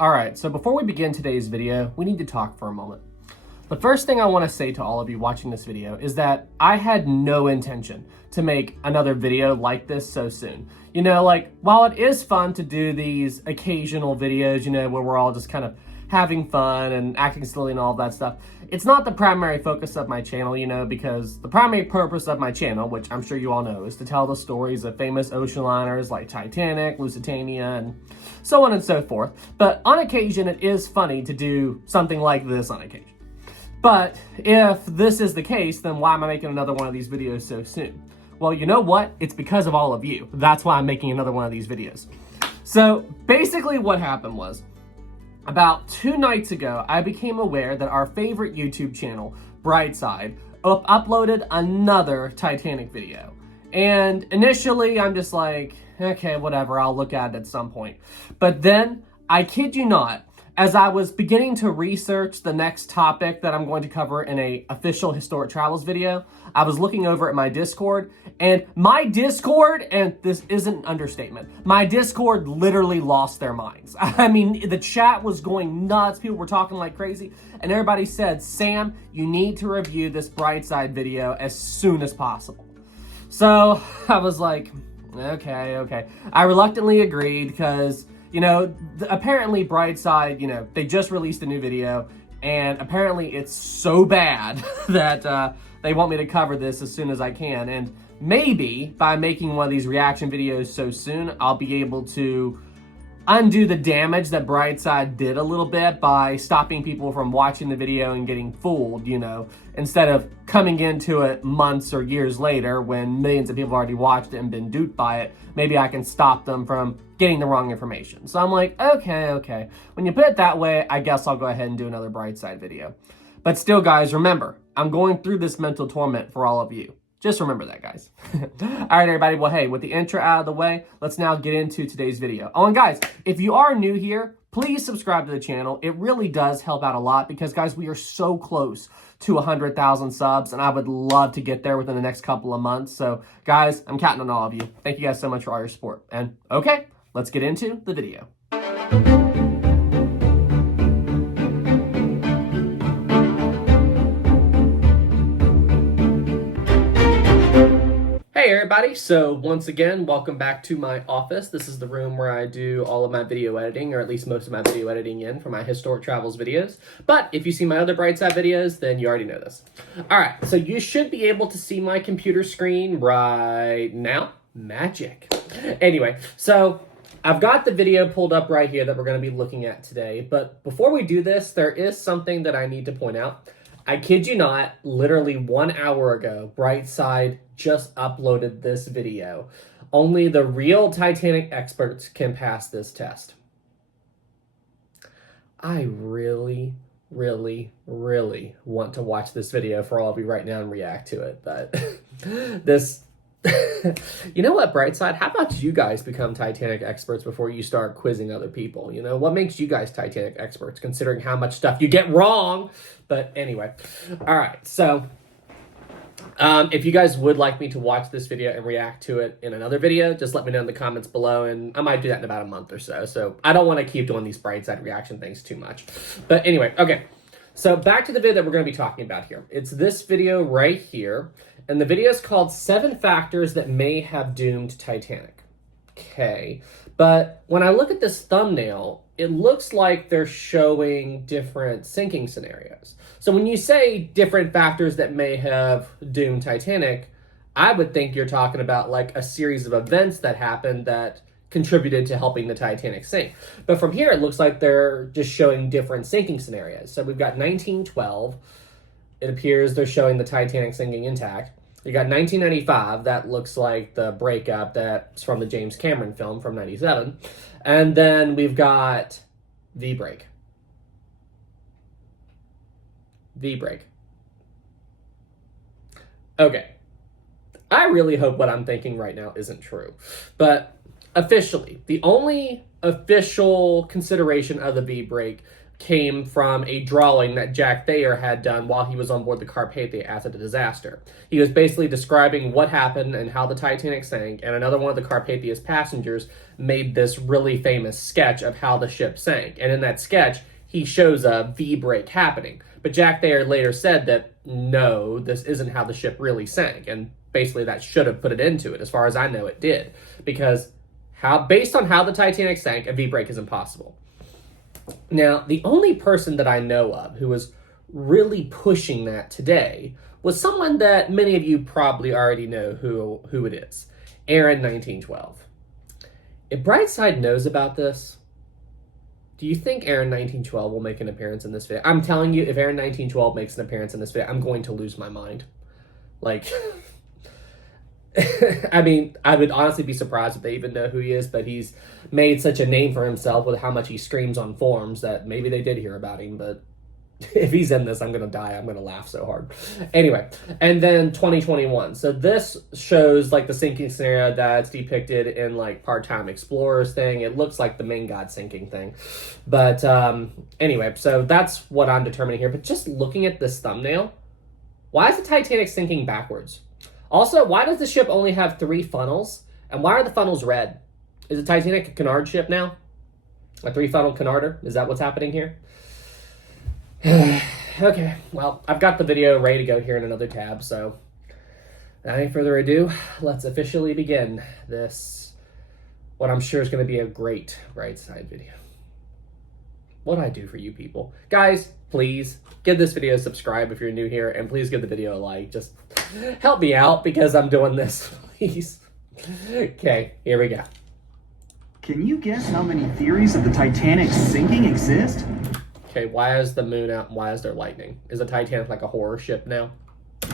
Alright, so before we begin today's video, we need to talk for a moment. The first thing I want to say to all of you watching this video is that I had no intention to make another video like this so soon. You know, like, while it is fun to do these occasional videos, you know, where we're all just kind of having fun and acting silly and all of that stuff, it's not the primary focus of my channel, you know, because the primary purpose of my channel, which I'm sure you all know, is to tell the stories of famous ocean liners like Titanic, Lusitania, and so on and so forth. But on occasion, it is funny to do something like this on occasion. But if this is the case, then why am I making another one of these videos so soon? Well, you know what? It's because of all of you. That's why I'm making another one of these videos. So basically what happened was, about 2 nights ago, I became aware that our favorite YouTube channel, Brightside, uploaded another Titanic video. And initially, I'm just like, okay, whatever, I'll look at it at some point. But then, I kid you not, as I was beginning to research the next topic that I'm going to cover in a official Historic Travels video, I was looking over at my Discord, and my Discord, and this isn't an understatement, my Discord literally lost their minds. I mean, the chat was going nuts, people were talking like crazy, and everybody said, Sam, you need to review this Brightside video as soon as possible. So, I was like, okay. I reluctantly agreed because, you know, apparently Brightside, you know, they just released a new video, and apparently it's so bad that they want me to cover this as soon as I can. And maybe by making one of these reaction videos so soon, I'll be able to undo the damage that Brightside did a little bit by stopping people from watching the video and getting fooled, you know, instead of coming into it months or years later when millions of people already watched it and been duped by it. Maybe I can stop them from getting the wrong information. So I'm like, okay. When you put it that way, I guess I'll go ahead and do another Brightside video. But still, guys, remember, I'm going through this mental torment for all of you. Just remember that, guys. All right, everybody. Well, hey, with the intro out of the way, let's now get into today's video. Oh, and guys, if you are new here, please subscribe to the channel. It really does help out a lot because, guys, we are so close to 100,000 subs, and I would love to get there within the next couple of months. So, guys, I'm counting on all of you. Thank you guys so much for all your support. And, okay, let's get into the video. Hey everybody, so once again, welcome back to my office. This is the room where I do all of my video editing, or at least most of my video editing in for my Historic Travels videos. But if you see my other Brightside videos, then you already know this. Alright, so you should be able to see my computer screen right now. Magic. Anyway, so I've got the video pulled up right here that we're going to be looking at today. But before we do this, there is something that I need to point out. I kid you not, literally 1 hour ago, Brightside just uploaded this video. Only the real Titanic experts can pass this test. I really want to watch this video for all of you right now and react to it, but this... You know what, Brightside? How about you guys become Titanic experts before you start quizzing other people? You know, what makes you guys Titanic experts, considering how much stuff you get wrong? But anyway, all right, so if you guys would like me to watch this video and react to it in another video, just let me know in the comments below, and I might do that in about a month or so. So I don't want to keep doing these Brightside reaction things too much. But anyway, okay. So back to the video that we're going to be talking about here. It's this video right here, and the video is called 7 Factors That May Have Doomed Titanic. Okay, but when I look at this thumbnail, it looks like they're showing different sinking scenarios. So when you say different factors that may have doomed Titanic, I would think you're talking about like a series of events that happened that contributed to helping the Titanic sink. But from here, it looks like they're just showing different sinking scenarios. So we've got 1912. It appears they're showing the Titanic sinking intact. You got 1995. That looks like the breakup that's from the James Cameron film from 97. And then we've got V-break. V-break. Okay. I really hope what I'm thinking right now isn't true. But officially, the only official consideration of the V-break came from a drawing that Jack Thayer had done while he was on board the Carpathia after the disaster. He was basically describing what happened and how the Titanic sank, and another one of the Carpathia's passengers made this really famous sketch of how the ship sank. And in that sketch, he shows a V-break happening. But Jack Thayer later said that, no, this isn't how the ship really sank. And basically that should have put it into it. As far as I know, it did. Because based on how the Titanic sank, a V-break is impossible. Now, the only person that I know of who was really pushing that today was someone that many of you probably already know who it is. Aaron 1912. If Brightside knows about this, do you think Aaron 1912 will make an appearance in this video? I'm telling you, if Aaron 1912 makes an appearance in this video, I'm going to lose my mind. Like, I mean, I would honestly be surprised if they even know who he is, but he's made such a name for himself with how much he screams on forums that maybe they did hear about him, but if he's in this, I'm going to die. I'm going to laugh so hard. Anyway, and then 2021. So this shows like the sinking scenario that's depicted in like Part-Time Explorers thing. It looks like the Mengott sinking thing. But anyway, so that's what I'm determining here. But just looking at this thumbnail, why is the Titanic sinking backwards? Also, why does the ship only have 3 funnels? And why are the funnels red? Is the Titanic a canard ship now? A 3-funnel canarder? Is that what's happening here? Okay, well, I've got the video ready to go here in another tab, so without any further ado, let's officially begin this, what I'm sure is going to be a great Brightside video. What'd I do for you people? Guys, please give this video a subscribe if you're new here, and please give the video a like. Just help me out because I'm doing this, please. Okay, here we go. Can you guess how many theories of the Titanic sinking exist? Okay, why is the moon out and why is there lightning? Is the Titanic like a horror ship now?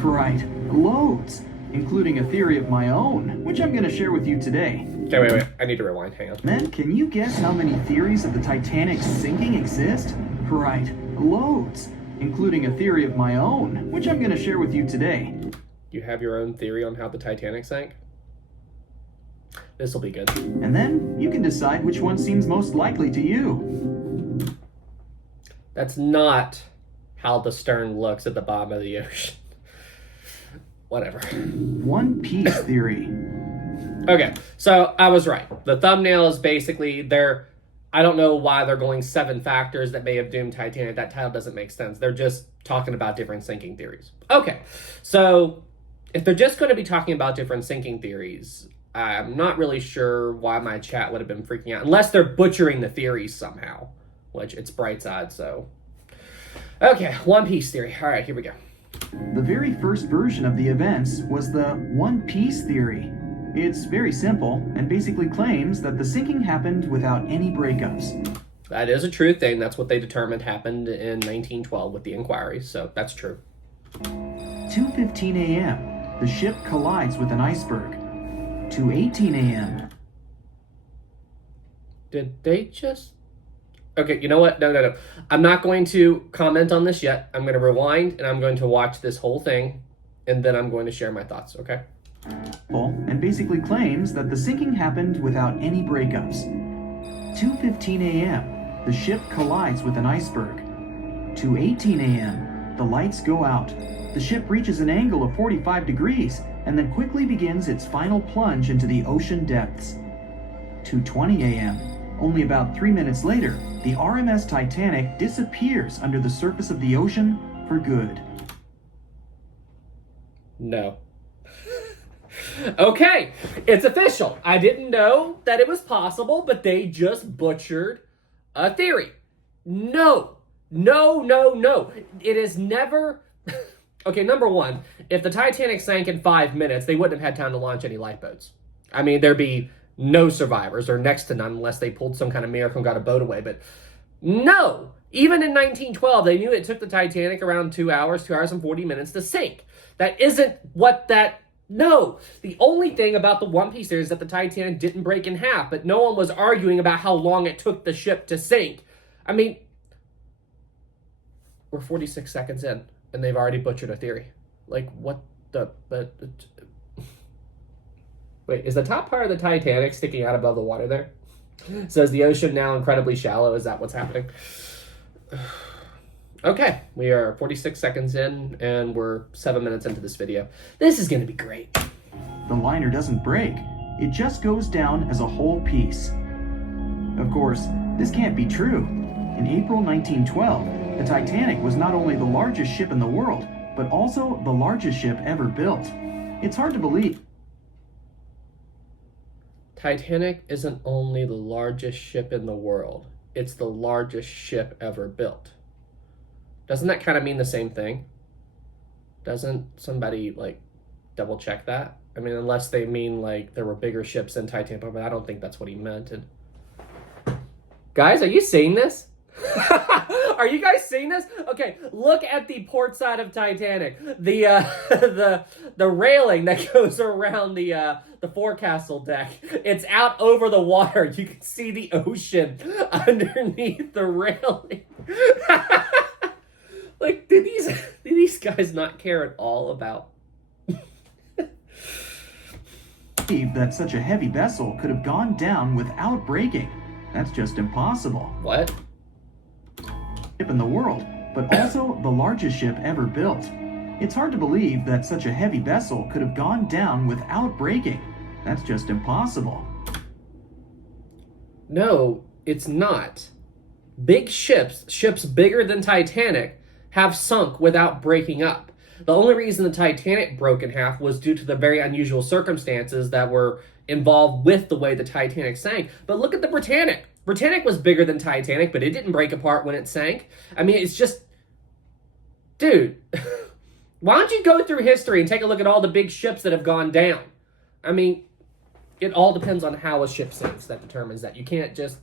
Right, loads, including a theory of my own, which I'm going to share with you today. Okay, wait, I need to rewind, hang on. Then, can you guess how many theories of the Titanic sinking exist? Right, loads, including a theory of my own, which I'm going to share with you today. You have your own theory on how the Titanic sank? This will be good. And then, you can decide which one seems most likely to you. That's not how the stern looks at the bottom of the ocean. Whatever. One Piece theory. Okay, so I was right. The thumbnail is basically I don't know why they're going 7 factors that may have doomed Titanic. That title doesn't make sense. They're just talking about different sinking theories. Okay, so if they're just going to be talking about different sinking theories, I'm not really sure why my chat would have been freaking out, unless they're butchering the theories somehow, which it's Brightside, so. Okay, One Piece theory. All right, here we go. The very first version of the events was the One Piece theory. It's very simple and basically claims that the sinking happened without any breakups. That is a true thing. That's what they determined happened in 1912 with the inquiry, so that's true. 2:15 a.m. The ship collides with an iceberg. 2:18 a.m. Did they just... Okay, you know what? No. I'm not going to comment on this yet. I'm going to rewind, and I'm going to watch this whole thing, and then I'm going to share my thoughts, okay? And basically claims that the sinking happened without any breakups. 2:15 a.m. The ship collides with an iceberg. 2:18 a.m. The lights go out. The ship reaches an angle of 45 degrees and then quickly begins its final plunge into the ocean depths. 2:20 a.m. Only about 3 minutes later, the RMS Titanic disappears under the surface of the ocean for good. No. Okay, it's official. I didn't know that it was possible, but they just butchered a theory. No. It is never... Okay, number one, if the Titanic sank in 5 minutes, they wouldn't have had time to launch any lifeboats. I mean, there'd be no survivors, or next to none, unless they pulled some kind of miracle and got a boat away. But no! Even in 1912, they knew it took the Titanic around 2 hours and 40 minutes to sink. That isn't what that... No! The only thing about the One Piece theory is that the Titanic didn't break in half, but no one was arguing about how long it took the ship to sink. I mean, we're 46 seconds in, and they've already butchered a theory. Like, what the... Wait, is the top part of the Titanic sticking out above the water there? Says the ocean now incredibly shallow. Is that what's happening? Okay, we are 46 seconds in, and we're 7 minutes into this video. This is going to be great. The liner doesn't break. It just goes down as a whole piece. Of course, this can't be true. In April 1912, the Titanic was not only the largest ship in the world, but also the largest ship ever built. It's hard to believe. Titanic isn't only the largest ship in the world, it's the largest ship ever built. Doesn't that kind of mean the same thing? Doesn't somebody, like, double check that? I mean, unless they mean, like, there were bigger ships than Titanic, but I don't think that's what he meant. And... Guys, are you seeing this? Are you guys seeing this? Okay, look at the port side of Titanic. The railing that goes around the forecastle deck. It's out over the water. You can see the ocean underneath the railing. Like, did these guys not care at all about? That such a heavy vessel could have gone down without breaking. That's just impossible. What? Ship in the world, but also the largest ship ever built. It's hard to believe that such a heavy vessel could have gone down without breaking. That's just impossible. No, it's not. Big ships bigger than Titanic, have sunk without breaking up. The only reason the Titanic broke in half was due to the very unusual circumstances that were involved with the way the Titanic sank. But look at the Britannic. Britannic was bigger than Titanic, but it didn't break apart when it sank. I mean, it's just... Dude, why don't you go through history and take a look at all the big ships that have gone down? I mean, it all depends on how a ship sinks that determines that. You can't just...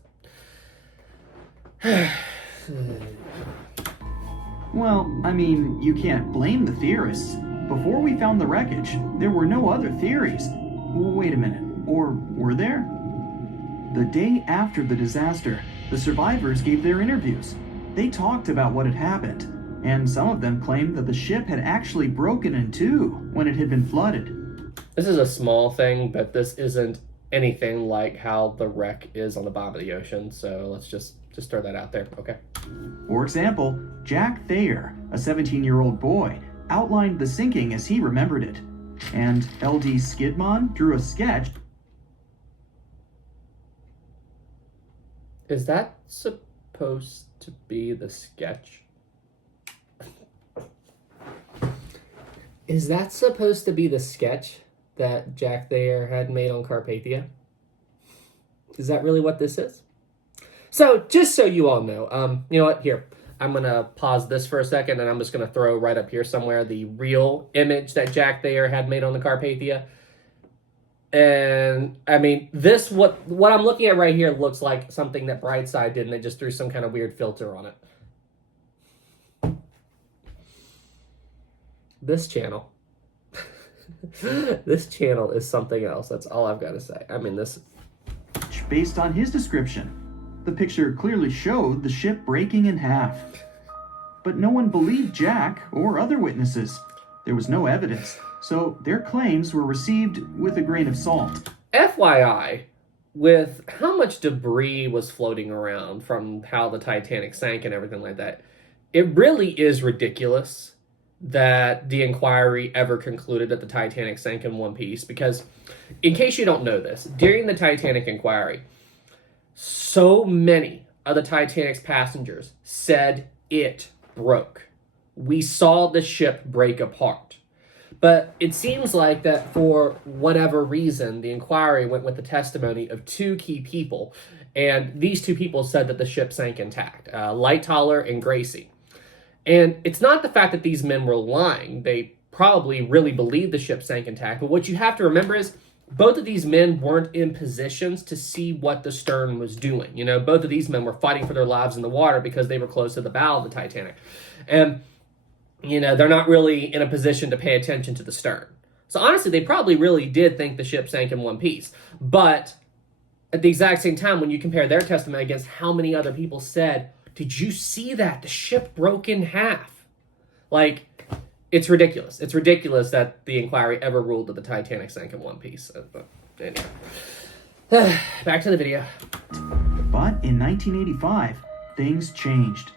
Well, I mean, you can't blame the theorists. Before we found the wreckage, there were no other theories. Wait a minute, or were there? The day after the disaster, the survivors gave their interviews. They talked about what had happened, and some of them claimed that the ship had actually broken in two when it had been flooded. This is a small thing, but this isn't anything like how the wreck is on the bottom of the ocean, so let's just throw that out there, okay? For example, Jack Thayer, a 17-year-old boy, outlined the sinking as he remembered it, and L.D. Skidmon drew a sketch. Is that supposed to be the sketch? Is that supposed to be the sketch that Jack Thayer had made on Carpathia? Is that really what this is? So, just so you all know, you know what? Here, I'm going to pause this for a second, and I'm just going to throw right up here somewhere the real image that Jack Thayer had made on the Carpathia. And, I mean, this, what I'm looking at right here looks like something that Brightside did, and they just threw some kind of weird filter on it. This channel. This channel is something else. That's all I've got to say. I mean, this... Based on his description. The picture clearly showed the ship breaking in half. But no one believed Jack or other witnesses. There was no evidence, so their claims were received with a grain of salt. FYI, with how much debris was floating around from how the Titanic sank and everything like that, it really is ridiculous that the inquiry ever concluded that the Titanic sank in one piece, because, in case you don't know this, during the Titanic inquiry, so many of the Titanic's passengers said it broke. We saw the ship break apart. But it seems like that for whatever reason, the inquiry went with the testimony of two key people, and these two people said that the ship sank intact, Lightoller and Gracie. And it's not the fact that these men were lying. They probably really believed the ship sank intact, but what you have to remember is both of these men weren't in positions to see what the stern was doing. You know, both of these men were fighting for their lives in the water because they were close to the bow of the Titanic. And, you know, they're not really in a position to pay attention to the stern. So honestly, they probably really did think the ship sank in one piece. But at the exact same time, when you compare their testimony against how many other people said, did you see that? The ship broke in half. Like, it's ridiculous. It's ridiculous that the inquiry ever ruled that the Titanic sank in one piece. But anyway, back to the video. But in 1985, things changed.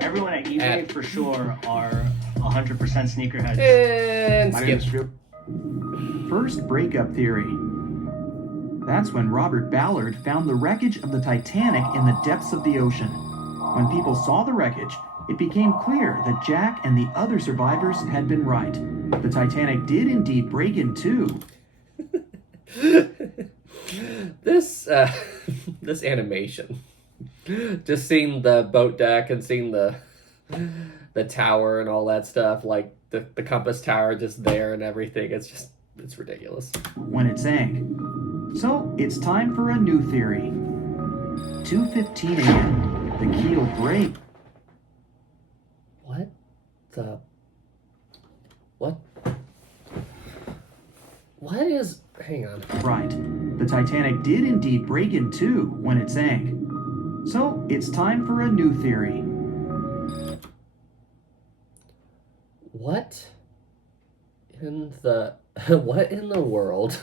Everyone at eBay for sure are 100% sneakerheads. And My name is skip. Phil. First breakup theory. That's when Robert Ballard found the wreckage of the Titanic in the depths of the ocean. When people saw the wreckage, it became clear that Jack and the other survivors had been right. The Titanic did indeed break in two. This this animation, just seeing the boat deck and seeing the tower and all that stuff, like the compass tower just there and everything, it's ridiculous. When it sank. So it's time for a new theory. 2:15 a.m. The keel break. What is, hang on. Right. The Titanic did indeed break in two when it sank. So it's time for a new theory. What in the world?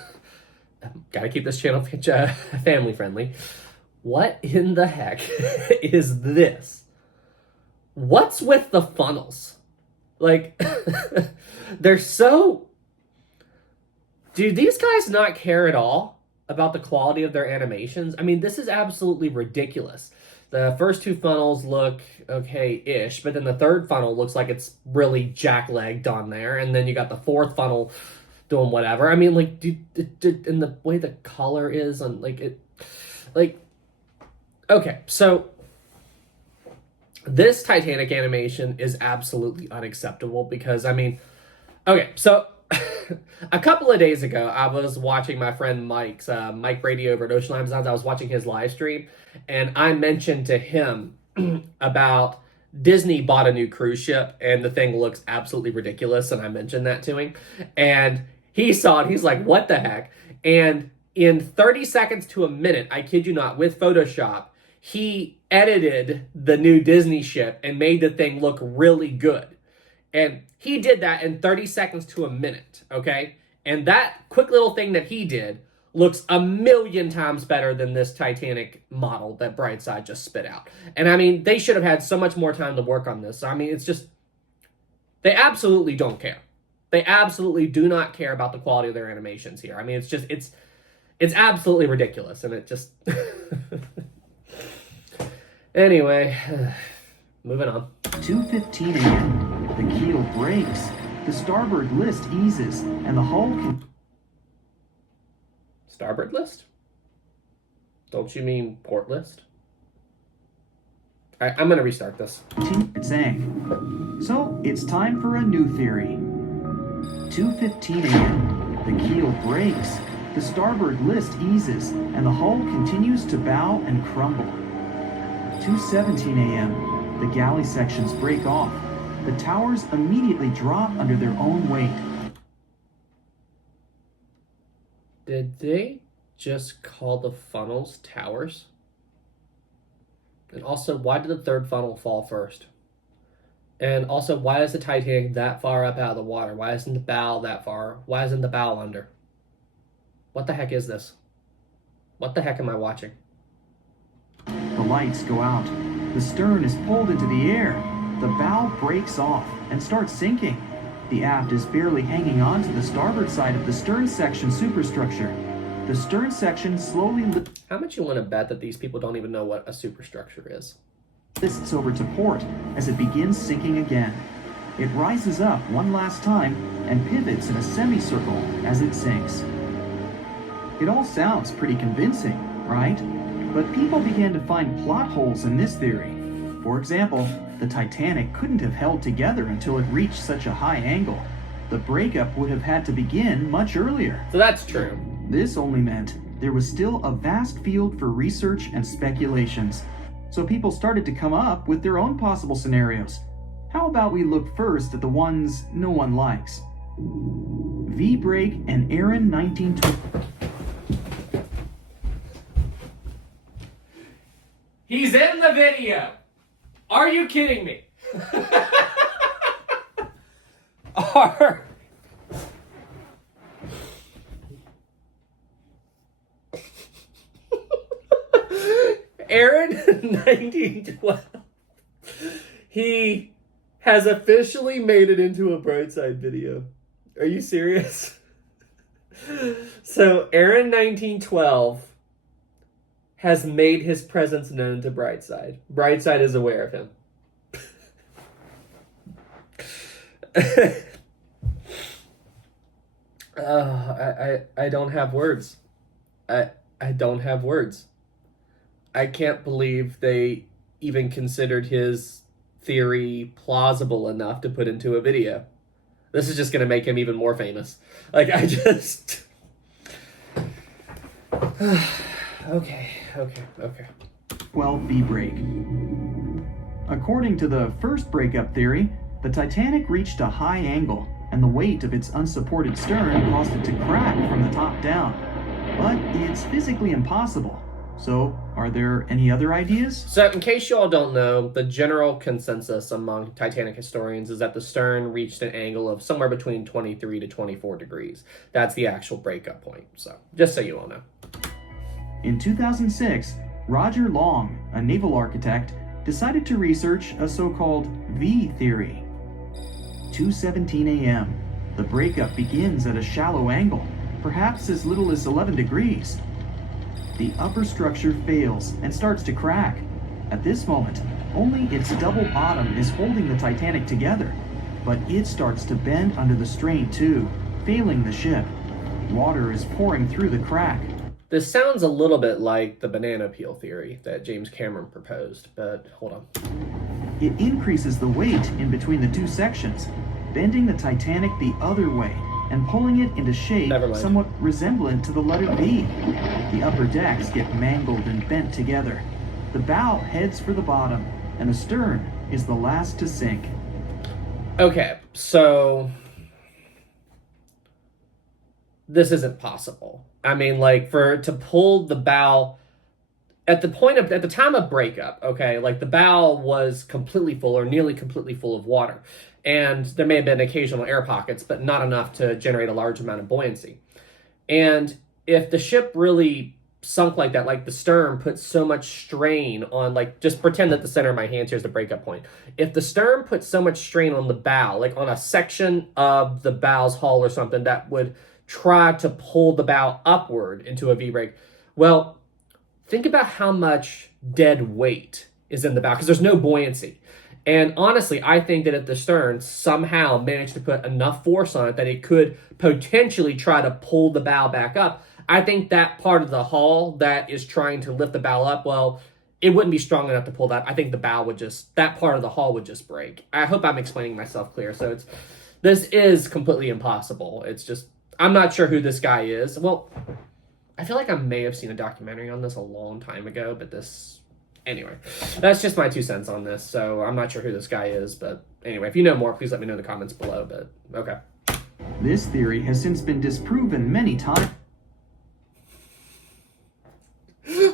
Gotta keep this channel family friendly. What in the heck is this? What's with the funnels? Like, they're so... Do these guys not care at all about the quality of their animations? I mean, this is absolutely ridiculous. The first two funnels look okay-ish, but then the third funnel looks like it's really jack-legged on there, and then you got the fourth funnel doing whatever. I mean, like, and the way the color is on, okay, so this Titanic animation is absolutely unacceptable because, I mean, okay, so a couple of days ago, I was watching my friend Mike's, Mike Brady over at Ocean Line Designs. I was watching his live stream, and I mentioned to him about Disney bought a new cruise ship, and the thing looks absolutely ridiculous, and I mentioned that to him. And he saw it, he's like, what the heck? And in 30 seconds to a minute, I kid you not, with Photoshop, he edited the new Disney ship and made the thing look really good. And he did that in 30 seconds to a minute, okay? And that quick little thing that he did looks a million times better than this Titanic model that Brightside just spit out. And I mean, they should have had so much more time to work on this. I mean, it's just, they absolutely don't care. They absolutely do not care about the quality of their animations here. I mean, it's just, it's absolutely ridiculous. And it just, anyway, moving on. 2:15 a.m. The keel breaks. The starboard list eases, and the hull can... Starboard list? Don't you mean port list? All right, I'm going to restart this. It sank. So it's time for a new theory. 2:15 a.m. The keel breaks. The starboard list eases, and the hull continues to bow and crumble. 2:17 a.m. The galley sections break off. The towers immediately drop under their own weight. Did they just call the funnels towers? And also, why did the third funnel fall first? And also, why is the Titanic that far up out of the water? Why isn't the bow that far? Why isn't the bow under? What the heck is this? What the heck am I watching? The lights go out. The stern is pulled into the air. The bow breaks off and starts sinking. The aft is barely hanging on to the starboard side of the stern section superstructure. The stern section slowly How much you want to bet that these people don't even know what a superstructure is? lists over to port as it begins sinking again. It rises up one last time and pivots in a semicircle as it sinks. It all sounds pretty convincing, right? But people began to find plot holes in this theory. For example, the Titanic couldn't have held together until it reached such a high angle. The breakup would have had to begin much earlier. So that's true. This only meant there was still a vast field for research and speculations. So people started to come up with their own possible scenarios. How about we look first at the ones no one likes? V-Break and Aaron 1920. He's in the video. Are you kidding me? Aaron 1912 He has officially made it into a Brightside video. Are you serious? So Aaron 1912 has made his presence known to Brightside. Brightside is aware of him. I don't have words. I don't have words. I can't believe they even considered his theory plausible enough to put into a video. This is just going to make him even more famous. Like, I just... Okay. 12V break. According to the first breakup theory, the Titanic reached a high angle, and the weight of its unsupported stern caused it to crack from the top down. But it's physically impossible. So, are there any other ideas? So, in case you all don't know, the general consensus among Titanic historians is that the stern reached an angle of somewhere between 23 to 24 degrees. That's the actual breakup point. So, just so you all know. In 2006, Roger Long, a naval architect, decided to research a so-called V theory. 2:17 a.m. The breakup begins at a shallow angle, perhaps as little as 11 degrees. The upper structure fails and starts to crack. At this moment, only its double bottom is holding the Titanic together, but it starts to bend under the strain too, failing the ship. Water is pouring through the crack. This sounds a little bit like the banana peel theory that James Cameron proposed, but hold on. It increases the weight in between the two sections, bending the Titanic the other way and pulling it into shape somewhat resemblant to the letter V. The upper decks get mangled and bent together. The bow heads for the bottom, and the stern is the last to sink. Okay, so this isn't possible. I mean, like, to pull the bow at the time of breakup, okay, like the bow was completely full or nearly completely full of water. And there may have been occasional air pockets, but not enough to generate a large amount of buoyancy. And if the ship really sunk like that, like the stern put so much strain on, like, just pretend that the center of my hands here is the breakup point. If the stern put so much strain on the bow, like on a section of the bow's hull or something that would try to pull the bow upward into a V-break, well, think about how much dead weight is in the bow, because there's no buoyancy. And honestly, I think that if the stern somehow managed to put enough force on it that it could potentially try to pull the bow back up, I think that part of the hull that is trying to lift the bow up, well, it wouldn't be strong enough to pull that. I think the bow would that part of the hull would just break. I hope I'm explaining myself clear. So this is completely impossible. It's just, I'm not sure who this guy is. Well, I feel like I may have seen a documentary on this a long time ago, but anyway, that's just my 2 cents on this. So I'm not sure who this guy is, but anyway, if you know more, please let me know in the comments below, but okay. This theory has since been disproven many times.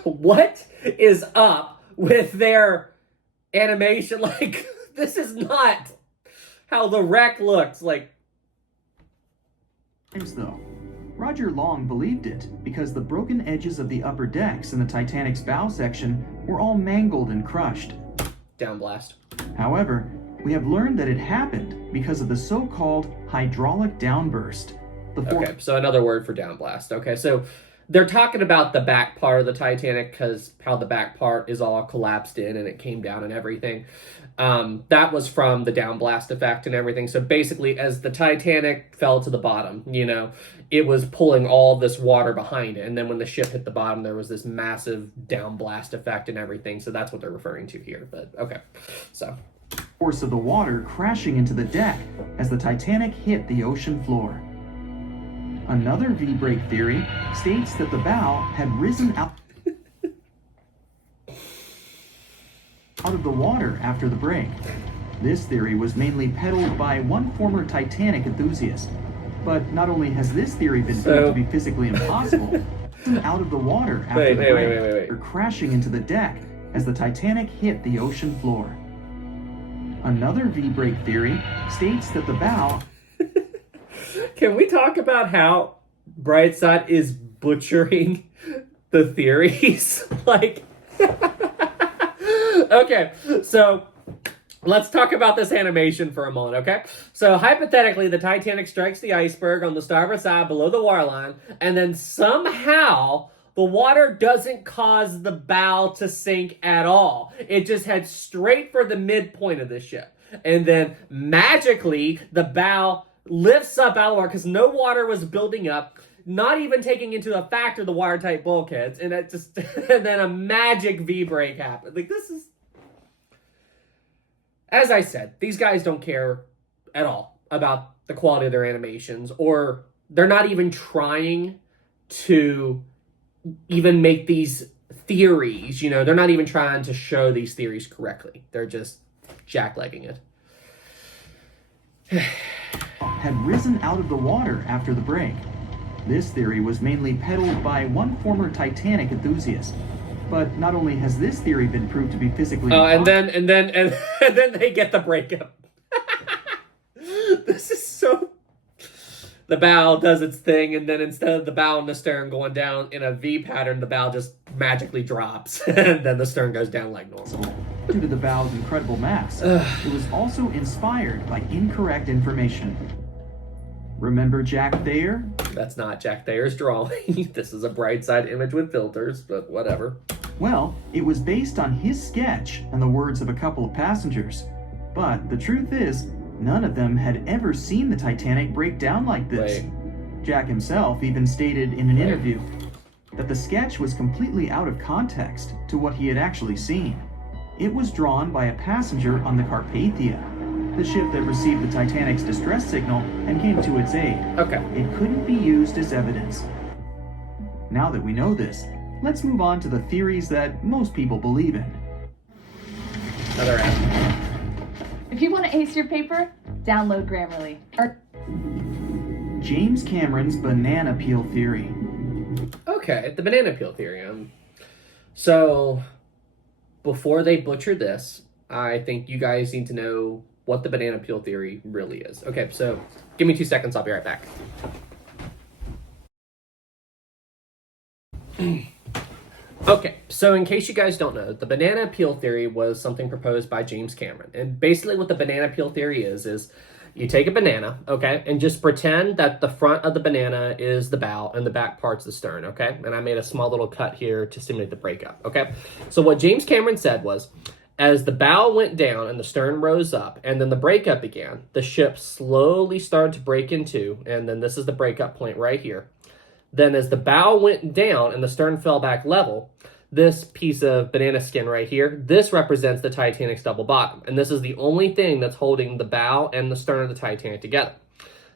What is up with their animation? Like, this is not how the wreck looks. Like, Though, Roger Long believed it because the broken edges of the upper decks in the Titanic's bow section were all mangled and crushed. down blast. However, we have learned that it happened because of the so-called hydraulic downburst. Okay, so another word for down blast. Okay, so they're talking about the back part of the Titanic, because how the back part is all collapsed in and it came down and everything. That was from the down blast effect and everything. So basically, as the Titanic fell to the bottom, it was pulling all this water behind it. And then when the ship hit the bottom, there was this massive down blast effect and everything. So that's what they're referring to here. But okay, so force of the water crashing into the deck as the Titanic hit the ocean floor. Another V-break theory states that the bow had risen out of the water after the break. This theory was mainly peddled by one former Titanic enthusiast. But not only has this theory been found to be physically impossible, out of the water after the break, or crashing into the deck as the Titanic hit the ocean floor. Another V-break theory states that the bow... Can we talk about how Brightside is butchering the theories? Like, okay, so let's talk about this animation for a moment, okay? So hypothetically, the Titanic strikes the iceberg on the starboard side below the waterline, and then somehow the water doesn't cause the bow to sink at all. It just heads straight for the midpoint of the ship. And then magically, the bow lifts up out of the water because no water was building up, not even taking into a factor the watertight bulkheads, and it just and then a magic V-break happened. Like, this is, as I said, these guys don't care at all about the quality of their animations, or they're not even trying to even make these theories, you know, they're not even trying to show these theories correctly. They're just jacklegging it. Had risen out of the water after the break. This theory was mainly peddled by one former Titanic enthusiast. But not only has this theory been proved to be physically and then they get the breakup. This is so. The bow does its thing, and then instead of the bow and the stern going down in a V pattern, the bow just magically drops, and then the stern goes down like normal. Due to the bow's incredible mass, it was also inspired by incorrect information. Remember Jack Thayer? That's not Jack Thayer's drawing. This is a bright side image with filters, but whatever. Well, it was based on his sketch and the words of a couple of passengers. But the truth is, none of them had ever seen the Titanic break down like this. Wait. Jack himself even stated in an interview that the sketch was completely out of context to what he had actually seen. It was drawn by a passenger on the Carpathia, the ship that received the Titanic's distress signal and came to its aid. Okay. It couldn't be used as evidence. Now that we know this, let's move on to the theories that most people believe in. Another app. If you want to ace your paper, download Grammarly. James Cameron's banana peel theory. Okay, the banana peel theory. So, before they butcher this, I think you guys need to know what the banana peel theory really is. Okay, so give me 2 seconds. I'll be right back. Okay, so in case you guys don't know, the banana peel theory was something proposed by James Cameron. And basically what the banana peel theory is you take a banana, okay, and just pretend that the front of the banana is the bow and the back part's the stern, okay? And I made a small little cut here to simulate the breakup, okay? So what James Cameron said was, as the bow went down and the stern rose up and then the breakup began, the ship slowly started to break in two, and then this is the breakup point right here. Then as the bow went down and the stern fell back level, this piece of banana skin right here, this represents the Titanic's double bottom. And this is the only thing that's holding the bow and the stern of the Titanic together.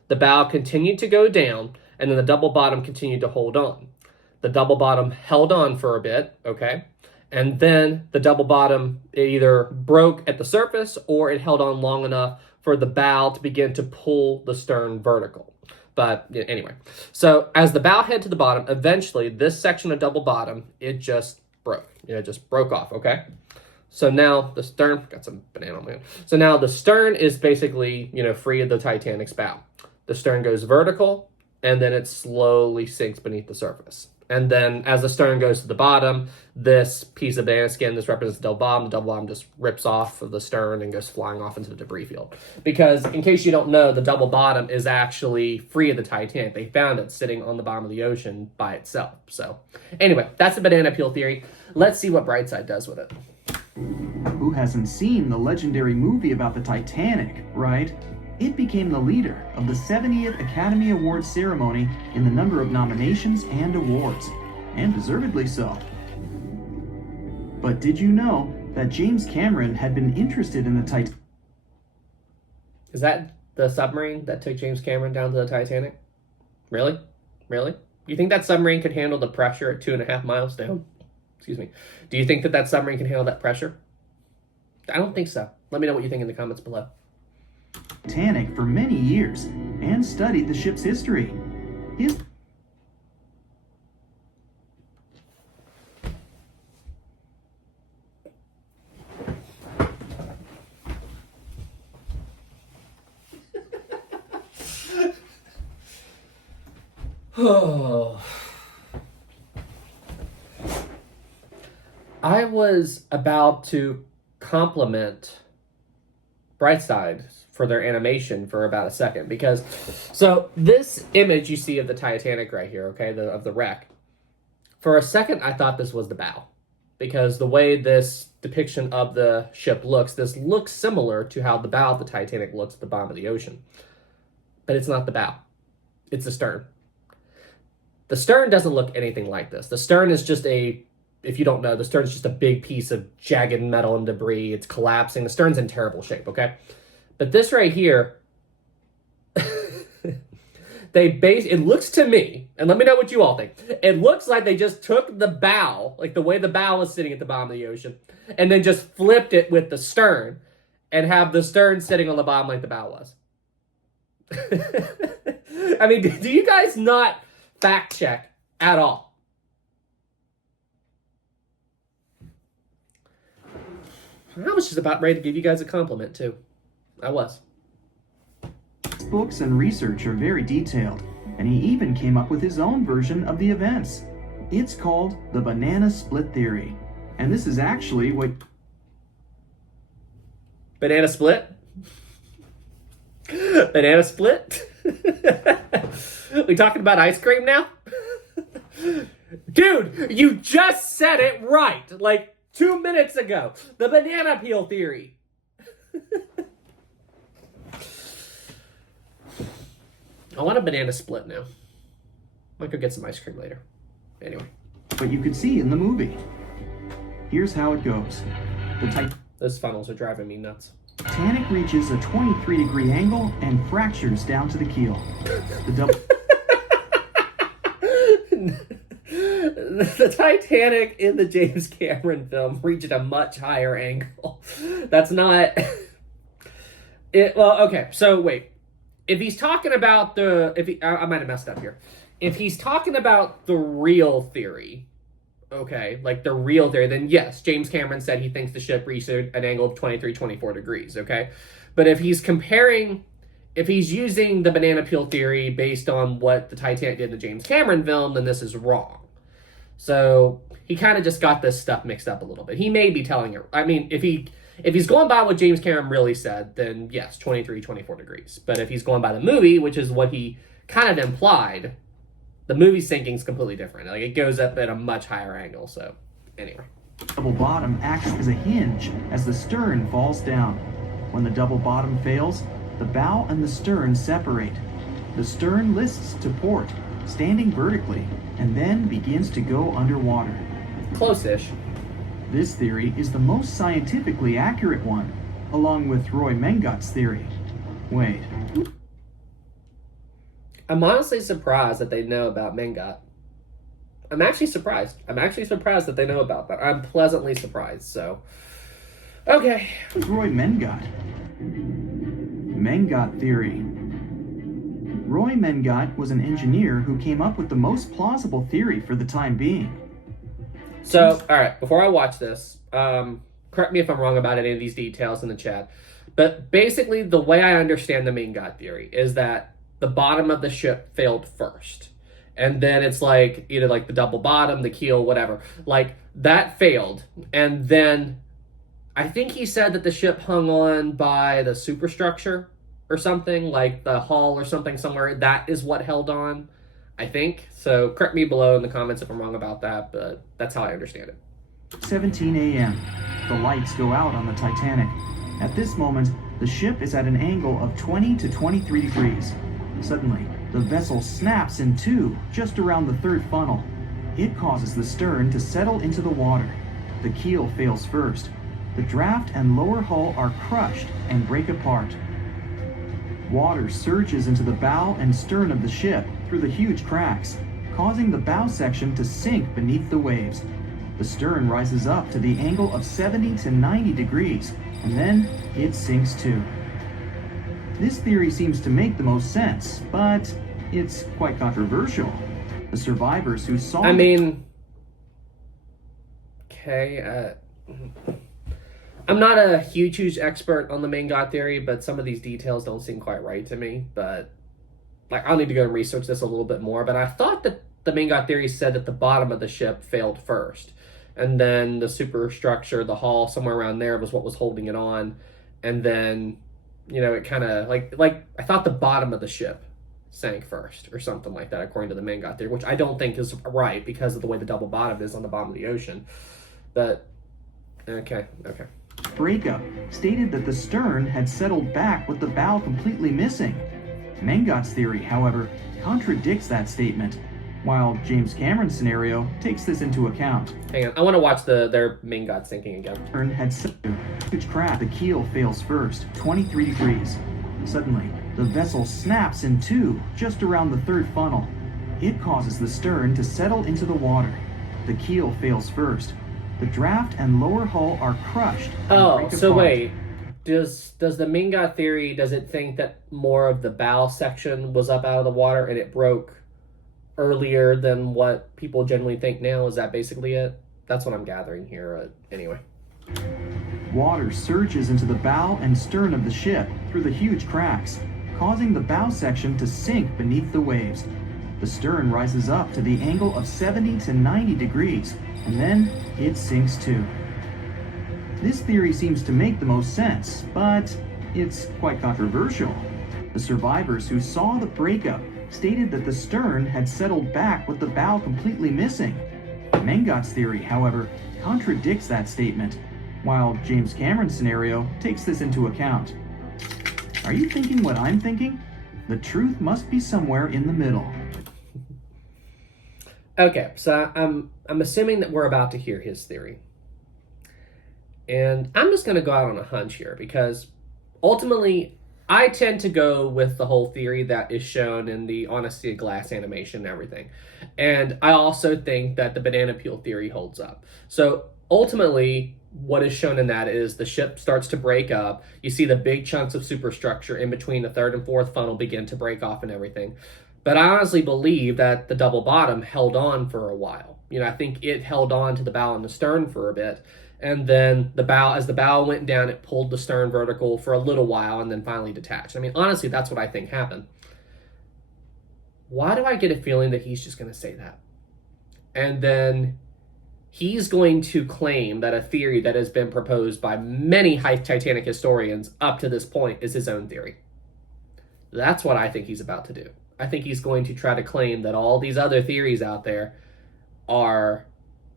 The bow continued to go down, and then the double bottom continued to hold on. The double bottom held on for a bit, okay? And then the double bottom, it either broke at the surface or it held on long enough for the bow to begin to pull the stern vertical. But anyway, so as the bow head to the bottom, eventually this section of double bottom, it just broke. It just broke off, okay? So now the stern, got some banana on my hand. So now the stern is basically, free of the Titanic's bow. The stern goes vertical, and then it slowly sinks beneath the surface. And then as the stern goes to the bottom, this piece of banana skin, this represents the double bottom just rips off of the stern and goes flying off into the debris field. Because in case you don't know, the double bottom is actually free of the Titanic. They found it sitting on the bottom of the ocean by itself. So anyway, that's the banana peel theory. Let's see what Brightside does with it. Who hasn't seen the legendary movie about the Titanic, right? It became the leader of the 70th Academy Awards ceremony in the number of nominations and awards, and deservedly so. But did you know that James Cameron had been interested in the Titanic? Is that the submarine that took James Cameron down to the Titanic? Really? Really? You think that submarine could handle the pressure at 2.5 miles down? Excuse me. Do you think that submarine can handle that pressure? I don't think so. Let me know what you think in the comments below. Titanic for many years and studied the ship's history. His I was about to compliment bright side for their animation for about a second, because so this image you see of the Titanic right here, okay, of the wreck. For a second, I thought this was the bow, because the way this depiction of the ship looks, this looks similar to how the bow of the Titanic looks at the bottom of the ocean. But it's not the bow. It's the stern. The stern doesn't look anything like this. The stern is just if you don't know, the stern is just a big piece of jagged metal and debris. It's collapsing. The stern's in terrible shape, okay? But this right here, it looks to me, and let me know what you all think. It looks like they just took the bow, like the way the bow is sitting at the bottom of the ocean, and then just flipped it with the stern, and have the stern sitting on the bottom like the bow was. I mean, do you guys not fact check at all? I was just about ready to give you guys a compliment, too. I was. His books and research are very detailed, and he even came up with his own version of the events. It's called the banana split theory, and this is actually what... Banana split? Banana split? We talking about ice cream now? Dude, you just said it right, like 2 minutes ago. The banana peel theory. I want a banana split now. Might go get some ice cream later. Anyway. But you could see in the movie. Here's how it goes. Those funnels are driving me nuts. Titanic reaches a 23-degree angle and fractures down to the keel. The Titanic in the James Cameron film reached a much higher angle. That's not... Well, okay, so wait. If he's talking about I might have messed up here. If he's talking about the real theory, okay, like the real theory, then yes, James Cameron said he thinks the ship reached an angle of 23, 24 degrees, okay? But if he's using the banana peel theory based on what the Titanic did in the James Cameron film, then this is wrong. So he kind of just got this stuff mixed up a little bit. He may be telling it. I mean, if he's going by what James Cameron really said, then yes, 23, 24 degrees. But if he's going by the movie, which is what he kind of implied, the movie sinking is completely different. Like, it goes up at a much higher angle. So anyway. Double bottom acts as a hinge as the stern falls down. When the double bottom fails, the bow and the stern separate. The stern lists to port, standing vertically, and then begins to go underwater. Close-ish. This theory is the most scientifically accurate one, along with Roy Mengott's theory. Wait. I'm honestly surprised that they know about Mengott. I'm actually surprised. That they know about that. I'm pleasantly surprised, so... Okay. Roy Mengott. Mengott theory. Roy Mengott was an engineer who came up with the most plausible theory for the time being. So, all right, before I watch this, correct me if I'm wrong about any of these details in the chat, but basically the way I understand the Mengott theory is that the bottom of the ship failed first. And then it's like either like the double bottom, the keel, whatever. Like that failed. And then I think he said that the ship hung on by the superstructure or something, like the hull or something somewhere. That is what held on, I think. So correct me below in the comments if I'm wrong about that, but that's how I understand it. 17 a.m. The lights go out on the Titanic. At this moment, the ship is at an angle of 20 to 23 degrees. Suddenly, the vessel snaps in two just around the third funnel. It causes the stern to settle into the water. The keel fails first. The draft and lower hull are crushed and break apart. Water surges into the bow and stern of the ship through the huge cracks, causing the bow section to sink beneath the waves. The stern rises up to the angle of 70 to 90 degrees, and then it sinks too. This theory seems to make the most sense, but it's quite controversial. The survivors who saw... I'm not a huge expert on the Mengott theory, but some of these details don't seem quite right to me. But like, I'll need to go and research this a little bit more. But I thought that the Mengott theory said that the bottom of the ship failed first, and then the superstructure, the hull, somewhere around there was what was holding it on, and then You know, it kind of like I thought the bottom of the ship sank first or something like that, according to the Mengott theory, which I don't think is right because of the way the double bottom is on the bottom of the ocean. But okay. Breakup stated that the stern had settled back with the bow completely missing. Mengott's theory, however, contradicts that statement, while James Cameron's scenario takes this into account. Hang on, I want to watch their Mengott sinking again. The stern had huge crash. The keel fails first, 23 degrees. Suddenly, the vessel snaps in two just around the third funnel. It causes the stern to settle into the water. The keel fails first. The draft and lower hull are crushed. Oh, so wait. Does the Mengott theory, does it think that more of the bow section was up out of the water and it broke earlier than what people generally think now? Is that basically it? That's what I'm gathering here. Anyway. Water surges into the bow and stern of the ship through the huge cracks, causing the bow section to sink beneath the waves. The stern rises up to the angle of 70 to 90 degrees, and then it sinks too. This theory seems to make the most sense, but it's quite controversial. The survivors who saw the breakup stated that the stern had settled back with the bow completely missing. Mengott's theory, however, contradicts that statement, while James Cameron's scenario takes this into account. Are you thinking what I'm thinking? The truth must be somewhere in the middle. Okay, so I'm assuming that we're about to hear his theory. And I'm just going to go out on a hunch here because ultimately I tend to go with the whole theory that is shown in the Honesty of Glass animation and everything. And I also think that the banana peel theory holds up. So ultimately, what is shown in that is the ship starts to break up. You see the big chunks of superstructure in between the third and fourth funnel begin to break off and everything. But I honestly believe that the double bottom held on for a while. You know, I think it held on to the bow and the stern for a bit. And then as the bow went down, it pulled the stern vertical for a little while and then finally detached. I mean, honestly, that's what I think happened. Why do I get a feeling that he's just going to say that? And then he's going to claim that a theory that has been proposed by many Titanic historians up to this point is his own theory. That's what I think he's about to do. I think he's going to try to claim that all these other theories out there are,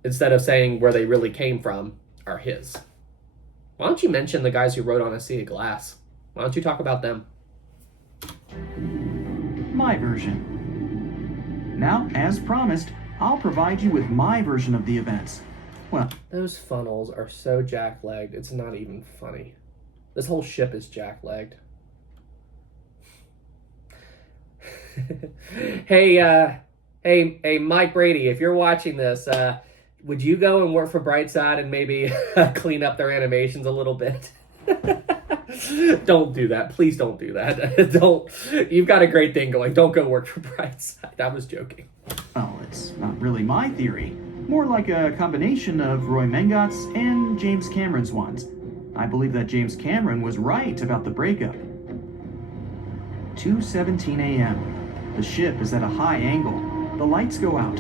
instead of saying where they really came from, are his. Why don't you mention the guys who wrote on a sea of glass? Why don't you talk about them? My version. Now, as promised, I'll provide you with my version of the events. Well, those funnels are so jack-legged, it's not even funny. This whole ship is jack-legged. Hey, Mike Brady, if you're watching this, would you go and work for Brightside and maybe clean up their animations a little bit? Don't do that. Please don't do that. Don't. You've got a great thing going. Don't go work for Brightside. I was joking. Well, it's not really my theory. More like a combination of Roy Mengott's and James Cameron's ones. I believe that James Cameron was right about the breakup. 2:17 a.m. The ship is at a high angle. The lights go out.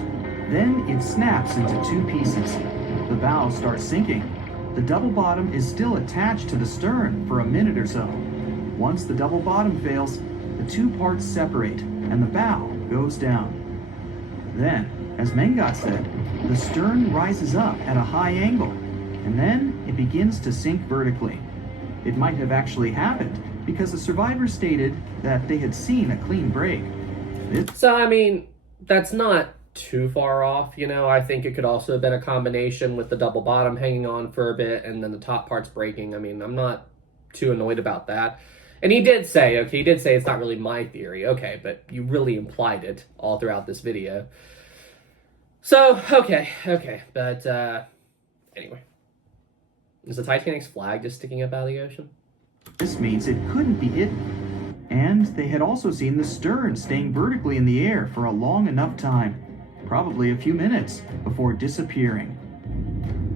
Then it snaps into two pieces. The bow starts sinking. The double bottom is still attached to the stern for a minute or so. Once the double bottom fails, the two parts separate and the bow goes down. Then, as Mengott said, the stern rises up at a high angle, and then it begins to sink vertically. It might have actually happened because the survivors stated that they had seen a clean break. So, I mean, that's not too far off, you know. I think it could also have been a combination with the double bottom hanging on for a bit and then the top parts breaking. I mean, I'm not too annoyed about that. And he did say it's not really my theory. Okay, but you really implied it all throughout this video. So, okay. But, anyway. Is the Titanic's flag just sticking up out of the ocean? This means it couldn't be hidden. And they had also seen the stern staying vertically in the air for a long enough time. Probably a few minutes before disappearing.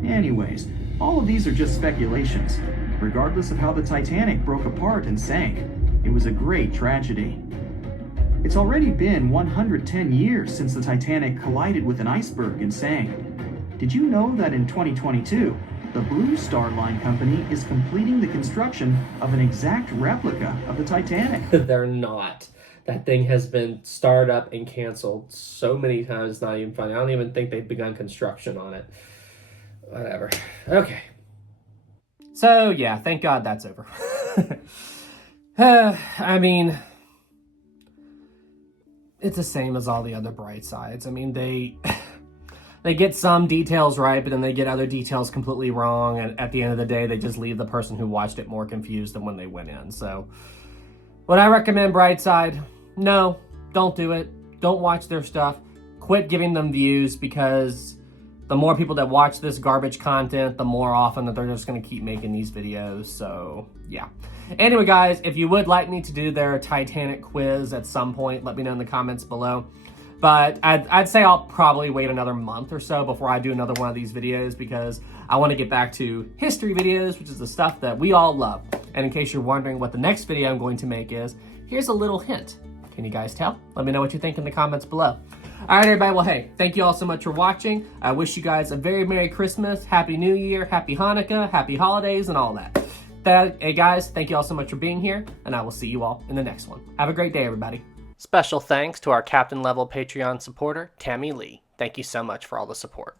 Anyways, all of these are just speculations. Regardless of how the Titanic broke apart and sank, it was a great tragedy. It's already been 110 years since the Titanic collided with an iceberg and sank. Did you know that in 2022, The Blue Star Line Company is completing the construction of an exact replica of the Titanic. They're not. That thing has been started up and canceled so many times, it's not even funny. I don't even think they've begun construction on it. Whatever. Okay. So, yeah, thank God that's over. I mean, it's the same as all the other bright sides. I mean, they get some details right, but then they get other details completely wrong, and at the end of the day, they just leave the person who watched it more confused than when they went in. So, would I recommend Brightside? No, don't do it. Don't watch their stuff. Quit giving them views, because the more people that watch this garbage content, the more often that they're just going to keep making these videos. So, yeah. Anyway, guys, if you would like me to do their Titanic quiz at some point, let me know in the comments below. But I'd say I'll probably wait another month or so before I do another one of these videos, because I want to get back to history videos, which is the stuff that we all love. And in case you're wondering what the next video I'm going to make is, here's a little hint. Can you guys tell? Let me know what you think in the comments below. All right, everybody. Well, hey, thank you all so much for watching. I wish you guys a very Merry Christmas, Happy New Year, Happy Hanukkah, Happy Holidays, and all that. Hey, guys, thank you all so much for being here, and I will see you all in the next one. Have a great day, everybody. Special thanks to our Captain Level Patreon supporter, Tammy Lee. Thank you so much for all the support.